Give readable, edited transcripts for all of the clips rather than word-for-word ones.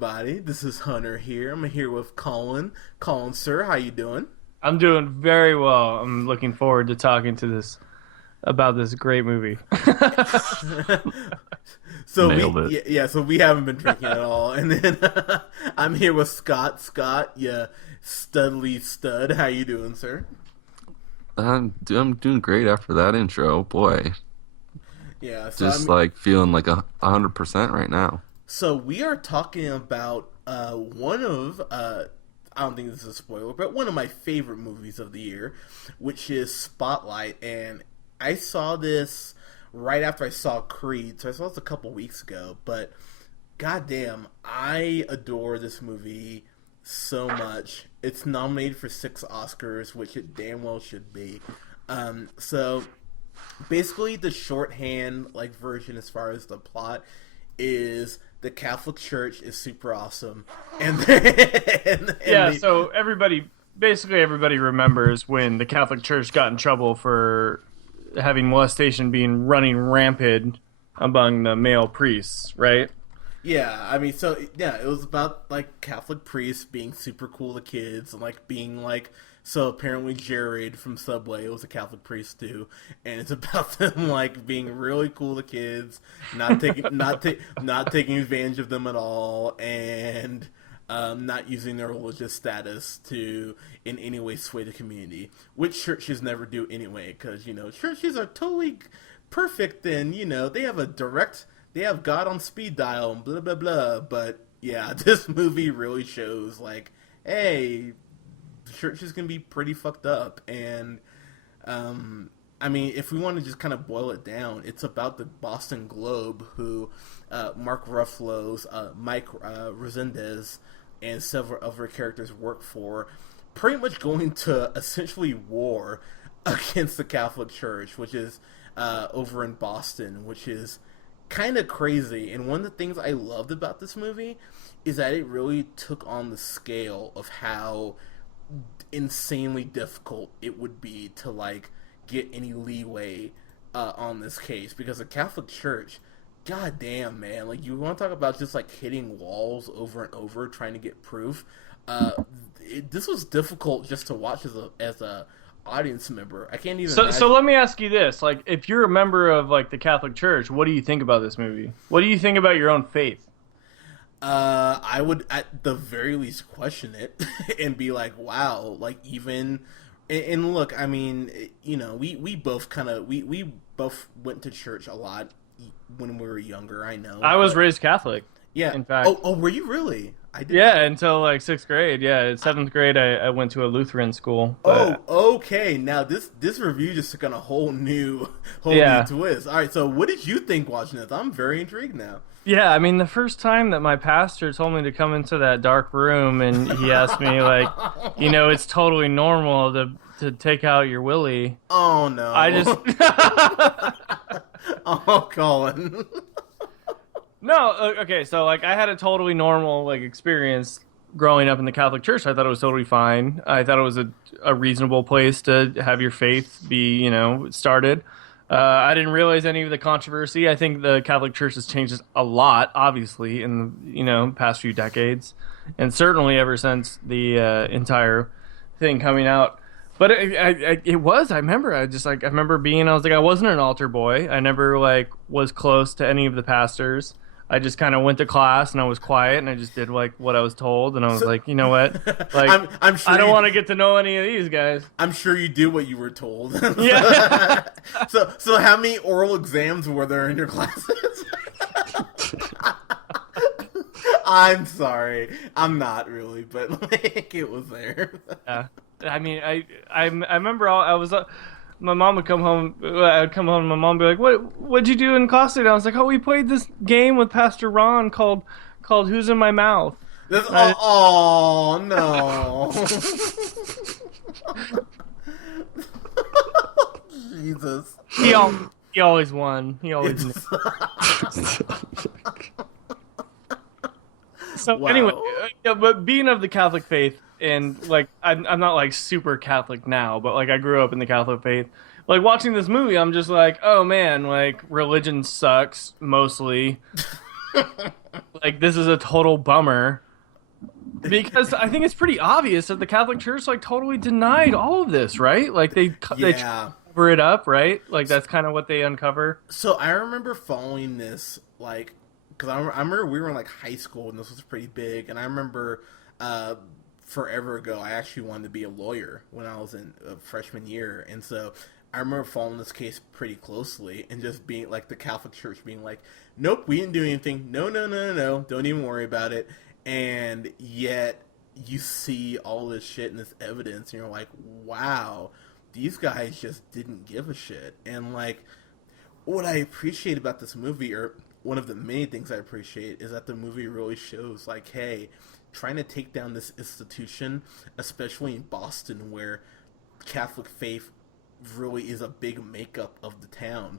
Everybody, this is Hunter here. I'm here with Colin. Colin, sir, how you doing? I'm doing very well. I'm looking forward to talking to this about this great movie. So we, Nailed it. so we haven't been drinking at all. And then I'm here with Scott. Scott, yeah, studly stud. How you doing, sir? I'm doing great after that intro. Boy, Yeah, just like feeling like 100% right now. so we are talking about one of I don't think this is a spoiler, but one of my favorite movies of the year, which is Spotlight. And I saw this right after I saw Creed, so I saw this a couple weeks ago. But goddamn, I adore this movie so much. It's nominated for 6 Oscars, which it damn well should be. So basically, the shorthand version as far as the plot is the Catholic Church is super awesome, and Yeah, they, so basically everybody remembers when the Catholic Church got in trouble for having molestation being running rampant among the male priests, right? yeah, I mean, so yeah, it was about Catholic priests being super cool to kids and being so apparently Jared from Subway was a Catholic priest too, and it's about them being really cool to kids, not taking advantage of them at all, and not using their religious status to in any way sway the community, which churches never do anyway, because churches are totally perfect and they have God on speed dial and blah blah blah. But yeah, this movie really shows hey, the churches can be pretty fucked up. And I mean, if we want to just kind of boil it down, it's about the Boston Globe, who Mark Ruffalo's Mike Resendez and several other characters work for, pretty much going to essentially war against the Catholic Church, which is over in Boston, which is kind of crazy. And one of the things I loved about this movie is that it really took on the scale of how insanely difficult it would be to get any leeway on this case, because the Catholic Church, god damn, man, you want to talk about just hitting walls over and over trying to get proof. This was difficult just to watch as a audience member. I can't even So imagine. let me ask you this: if you're a member of the Catholic Church, what do you think about this movie? What do you think about your own faith? I would at the very least question it and be wow, even. And look, I mean, we both we both went to church a lot when we were younger. I know. I was but raised Catholic, yeah. in fact. Oh, were you really? I did. Yeah, until sixth grade. Yeah, in seventh grade, I went to a Lutheran school. Oh, But okay. Now this review just took on a whole new yeah, twist. All right. So, what did you think watching this? I'm very intrigued now. yeah. I mean, the first time that my pastor told me to come into that dark room, and he asked me it's totally normal to take out your willy. Oh no. I just Oh, Colin. no. Okay, so I had a totally normal experience growing up in the Catholic Church. I thought it was totally fine. I thought it was a reasonable place to have your faith be started. I didn't realize any of the controversy. I think the Catholic Church has changed a lot, obviously, in the past few decades, and certainly ever since the entire thing coming out. But it was. I remember. I remember being. I was I wasn't an altar boy. I never was close to any of the pastors. I just kind of went to class and I was quiet and I just did what I was told, and I was you know what, I'm sure I don't want to get to know any of these guys. I'm sure you did what you were told. Yeah. So how many oral exams were there in your classes? I'm sorry. I'm not really, but it was there. Yeah. I mean, I remember I was. My mom would come home. I'd come home, and my mom would be like, What'd you do in class today?" I was like, "Oh, we played this game with Pastor Ron called Who's in My Mouth." Oh no. Jesus. He always won. He always knew. So Wow. anyway, yeah, but being of the Catholic faith, and I'm not super Catholic now, but I grew up in the Catholic faith. Watching this movie, I'm just oh man, religion sucks mostly. Like, this is a total bummer. Because I think it's pretty obvious that the Catholic Church like totally denied all of this, right? Like they try Yeah. to cover it up, right? Like that's kind of what they uncover. So I remember following this, like, because I remember we were in like high school and this was pretty big, and I remember uh, forever ago I actually wanted to be a lawyer when I was in freshman year, and so I remember following this case pretty closely and just being like the Catholic Church being like, "Nope, we didn't do anything. No, no, no, no, no. Don't even worry about it." And yet you see all this shit and this evidence, and you're like, "Wow." These guys just didn't give a shit. And like what I appreciate about this movie, or one of the many things I appreciate, is that the movie really shows, like, hey, trying to take down this institution, especially in Boston, where Catholic faith really is a big makeup of the town.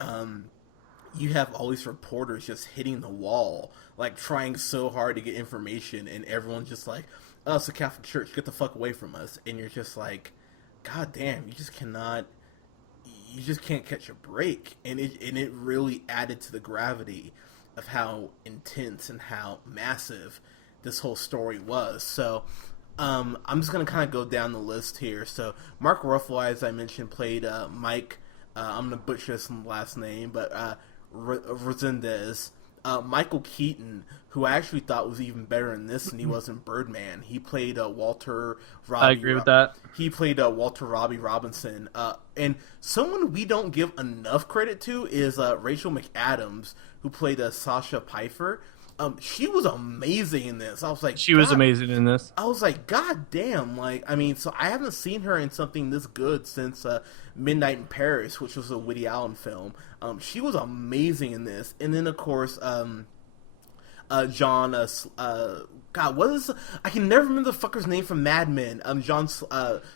Um, you have all these reporters just hitting the wall, like trying so hard to get information, and everyone's just like, "Oh, it's the Catholic Church. Get the fuck away from us." And you're just like, "God damn, you just cannot." You just can't catch a break, and it really added to the gravity of how intense and how massive this whole story was. So I'm just gonna kind of go down the list here. So Mark Ruffalo, as I mentioned, played Mike. I'm gonna butcher his last name, but Resendez. Michael Keaton, who I actually thought was even better in this than he was in Birdman. He played Walter Robbie. I agree with that. He played Walter Robbie Robinson. And someone we don't give enough credit to is Rachel McAdams, who played Sasha Pfeiffer. She was amazing in this. I was like, She was amazing in this. I was like, God damn! Like, I mean, so I haven't seen her in something this good since Midnight in Paris, which was a Woody Allen film. She was amazing in this, and then of course, John. God, what is? I can never remember the fucker's name from Mad Men. John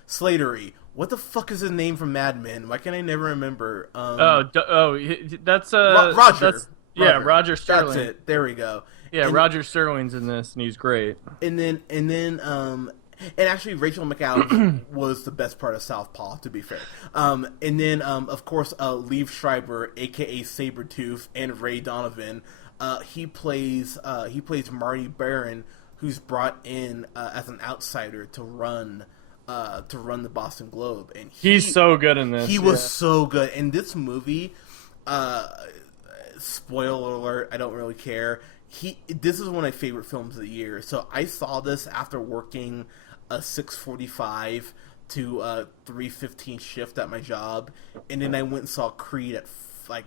Slatery. What the fuck is his name from Mad Men? Why can I never remember? That's Roger. Roger Sterling. That's it. There we go. Yeah, And- Roger Sterling's in this, and he's great. And actually Rachel McAdams was the best part of Southpaw, to be fair. And then of course Liev Schreiber, aka Sabretooth, and Ray Donovan. He plays Marty Baron, who's brought in as an outsider to run the Boston Globe, and He's so good in this. he was so good in this movie. Spoiler alert, I don't really care. This is one of my favorite films of the year. So I saw this after working a 6:45 to 3:15 shift at my job, and then I went and saw Creed at like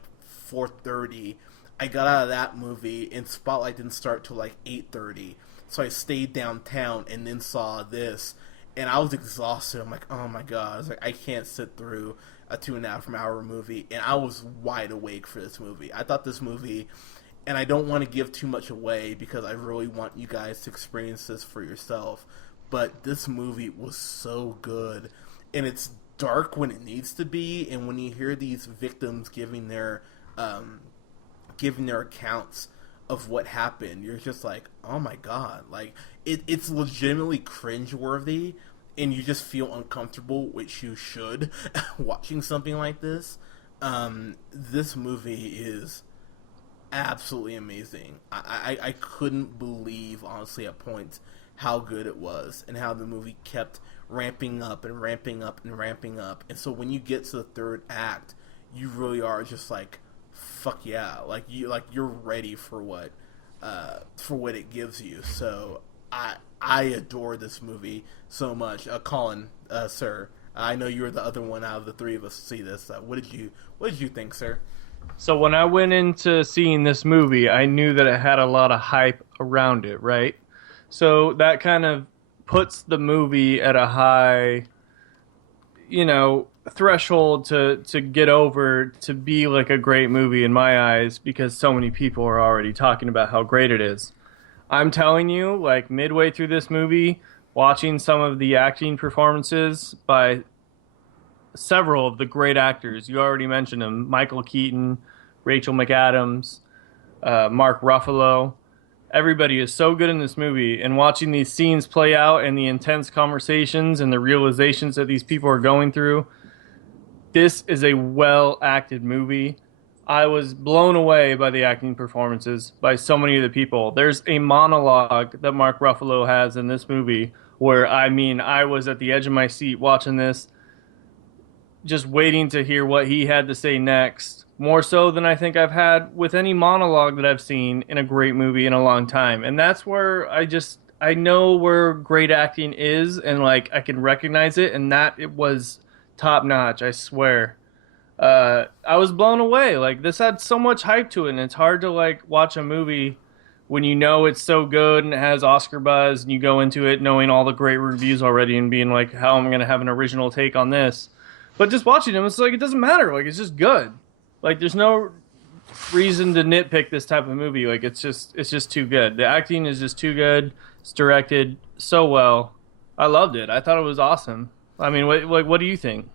4:30. I got out of that movie, and Spotlight didn't start till like 8:30. So I stayed downtown and then saw this, and I was exhausted. I'm like, oh my god! I was like, I can't sit through a 2.5 hour movie, and I was wide awake for this movie. I thought this movie, and I don't want to give too much away because I really want you guys to experience this for yourself, but this movie was so good, and it's dark when it needs to be, and when you hear these victims giving their accounts of what happened, you're just like, oh my god, like it's legitimately cringeworthy, and you just feel uncomfortable, which you should, watching something like this. This movie is absolutely amazing. I couldn't believe, honestly, at points, how good it was, and how the movie kept ramping up and ramping up and ramping up. And so when you get to the third act, you really are just like, fuck yeah, you're ready for what it gives you. So I adore this movie so much. Colin, sir, I know you were the other one out of the three of us to see this. What did you think, sir? So when I went into seeing this movie, I knew that it had a lot of hype around it, right? So that kind of puts the movie at a high, threshold to get over to be like a great movie in my eyes, because so many people are already talking about how great it is. I'm telling you, like midway through this movie, watching some of the acting performances by several of the great actors, you already mentioned them, Michael Keaton, Rachel McAdams, Mark Ruffalo. Everybody is so good in this movie, and watching these scenes play out and the intense conversations and the realizations that these people are going through, this is a well-acted movie. I was blown away by the acting performances by so many of the people. There's a monologue that Mark Ruffalo has in this movie where I was at the edge of my seat watching this, just waiting to hear what he had to say next, more so than I think I've had with any monologue that I've seen in a great movie in a long time. And that's where I know where great acting is, and like I can recognize it, and that it was top notch, I swear. I was blown away. Like this had so much hype to it, and it's hard to like watch a movie when you know it's so good and it has Oscar buzz, and you go into it knowing all the great reviews already and being like, "How am I going to have an original take on this?" But just watching them, it's like it doesn't matter. Like it's just good. Like there's no reason to nitpick this type of movie. Like it's just too good. The acting is just too good. It's directed so well. I loved it. I thought it was awesome. I mean, what do you think?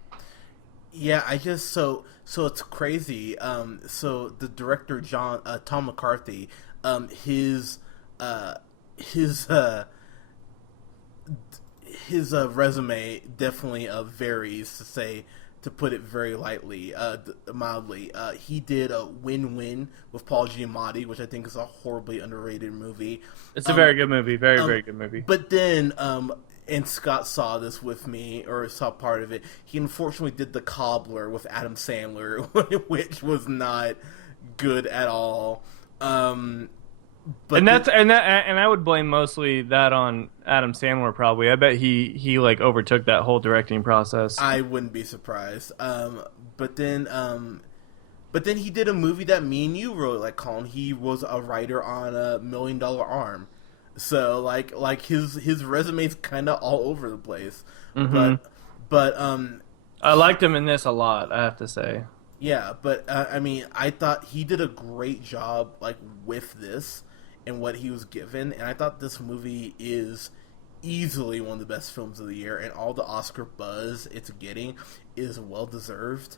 Yeah, so it's crazy. So the director Tom McCarthy, his uh his resume definitely varies, to put it very lightly, mildly. He did a Win-Win with Paul Giamatti, which I think is a horribly underrated movie. It's a very good movie. Very good movie. But then, and Scott saw this with me, or saw part of it. He unfortunately did The Cobbler with Adam Sandler, which was not good at all. But and I would blame mostly that on Adam Sandler. Probably, I bet he like overtook that whole directing process. I wouldn't be surprised. But then, but then he did a movie that me and you really like, Colin. He was a writer on a $1 Million Arm. So like his resume's kind of all over the place. Mm-hmm. But I liked him in this a lot, I have to say. yeah. But I mean, I thought he did a great job like with this and what he was given, and I thought this movie is easily one of the best films of the year, and all the Oscar buzz it's getting is well deserved.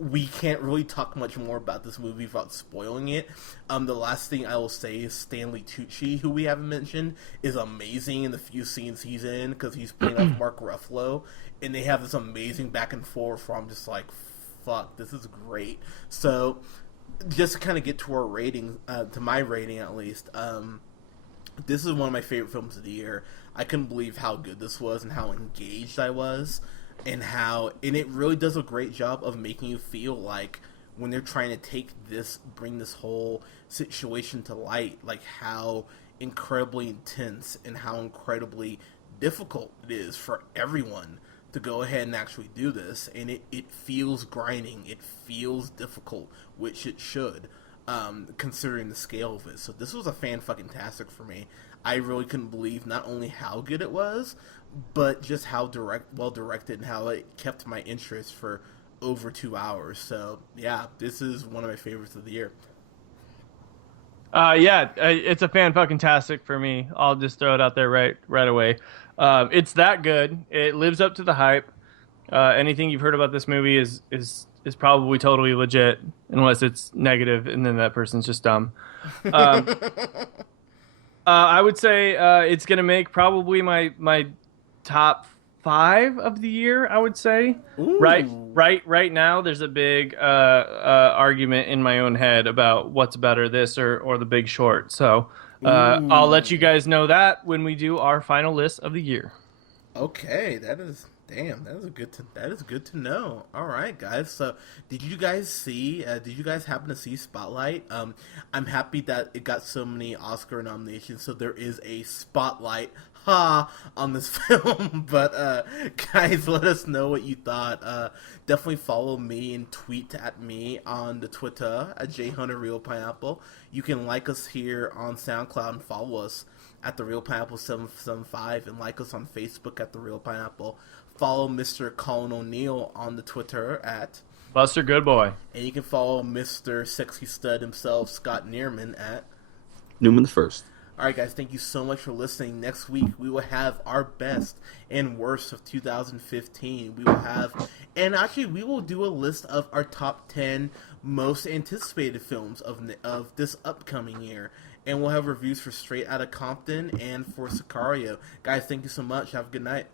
We can't really talk much more about this movie without spoiling it. The last thing I will say is Stanley Tucci, who we haven't mentioned, is amazing in the few scenes he's in, because he's playing off Mark Ruffalo, and they have this amazing back and forth where I'm just like, fuck, this is great. So, just to kind of get to our rating, to my rating at least, this is one of my favorite films of the year. I couldn't believe how good this was and how engaged I was. And it really does a great job of making you feel like when they're trying to bring this whole situation to light, like how incredibly intense and how incredibly difficult it is for everyone to go ahead and actually do this. And it feels grinding, it feels difficult, which it should, considering the scale of it. So this was a fan-fucking-tastic for me. I really couldn't believe not only how good it was, but just how well directed, and how it kept my interest for over 2 hours. So yeah, this is one of my favorites of the year. It's a fan fucking tastic for me. I'll just throw it out there right away. It's that good. It lives up to the hype. Anything you've heard about this movie is probably totally legit, unless it's negative, and then that person's just dumb. I would say it's gonna make probably my top 5 of the year, I would say. Ooh. Right now, there's a big argument in my own head about what's better, this or The Big Short. So I'll let you guys know that when we do our final list of the year. Okay, that is good to know. All right, guys. So, did you guys happen to see Spotlight? I'm happy that it got so many Oscar nominations. So there is a spotlight, on this film. But guys, let us know what you thought. Definitely follow me and tweet at me on the Twitter at JHunterRealPineapple. You can like us here on SoundCloud and follow us at The Real Pineapple 775, and like us on Facebook at The Real Pineapple. Follow Mr. Colin O'Neill on the Twitter at Buster Goodboy. And you can follow Mr. Sexy Stud himself, Scott Neerman, at Newman the First. Alright guys, thank you so much for listening. Next week we will have our best and worst of 2015. We will do a list of our top 10 most anticipated films of this upcoming year. And we'll have reviews for Straight Outta Compton and for Sicario. Guys, thank you so much. Have a good night.